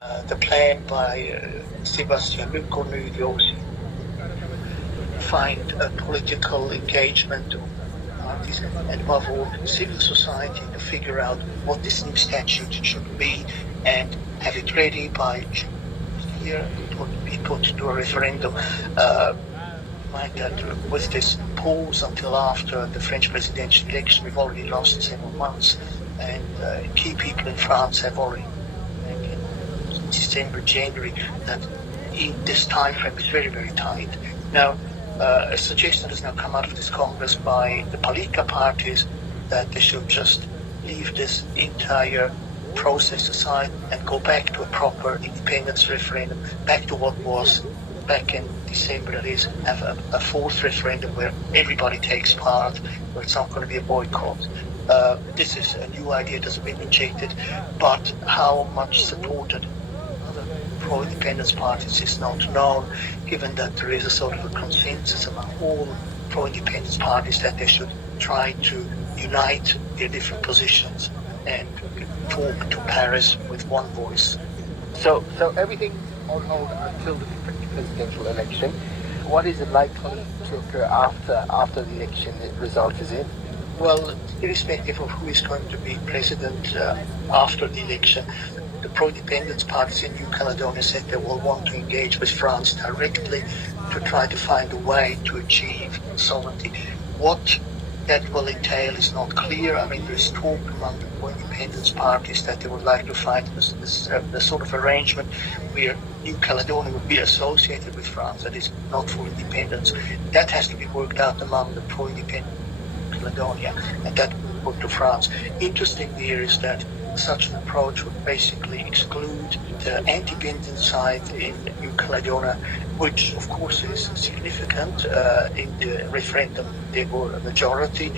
The plan by Sebastian Lukonydiosi find a political engagement of parties and above all civil society to figure out what this new statute should be and have it ready by June next year and be put to a referendum. Mind that with this pause until after the French presidential election, we've already lost several months, and key people in France have already back in December, January, that in this time frame is very, very tight. Now, a suggestion has now come out of this Congress by the Palika parties that they should just leave this entire process aside and go back to a proper independence referendum, back to what was back in December, that is, have a fourth referendum where everybody takes part, where it's not going to be a boycott. This is a new idea that's been injected, but how much supported other pro-independence parties is not known, given that there is a sort of a consensus among all pro-independence parties that they should try to unite their different positions and talk to Paris with one voice. So everything's on hold until the presidential election. What is it likely to occur after the election result is in? Well, irrespective of who is going to be president after the election, the pro-independence parties in New Caledonia said they will want to engage with France directly to try to find a way to achieve sovereignty. What that will entail is not clear. I mean, there's talk among the pro-independence parties that they would like to find this sort of arrangement where New Caledonia would be associated with France, that is not for independence. That has to be worked out among the pro-independent Caledonia, and that will be put to France. Interesting here is that such an approach would basically exclude the anti-independence side in New Caledonia, which of course is significant in the referendum. They were a majority.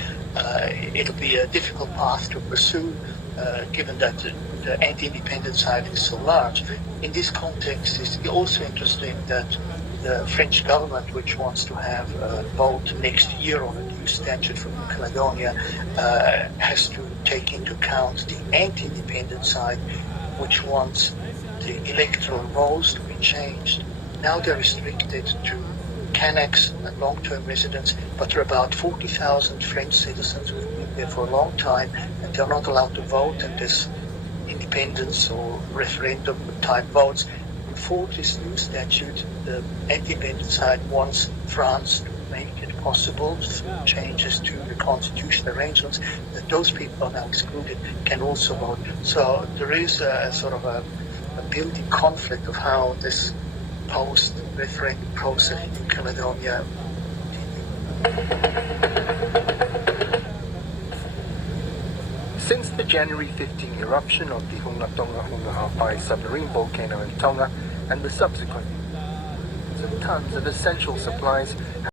It'll be a difficult path to pursue, given that the anti-independence side is so large. In this context, it's also interesting that the French government, which wants to have a vote next year on a new statute for New Caledonia, has to take into account the anti-independence side, which wants the electoral rolls to be changed. Now they're restricted to Kanaks and long-term residents, but there are about 40,000 French citizens who've been there for a long time, and they're not allowed to vote in this independence or referendum type votes. For this new statute, the anti-independence side wants France to make it possible through changes to the constitution arrangements that those people are now excluded can also vote. So there is a sort of a building conflict of how this post-referendum process in New Caledonia Since the January 15 eruption of the Hunga Tonga Hunga Ha'apai submarine volcano in Tonga and the subsequent tons of essential supplies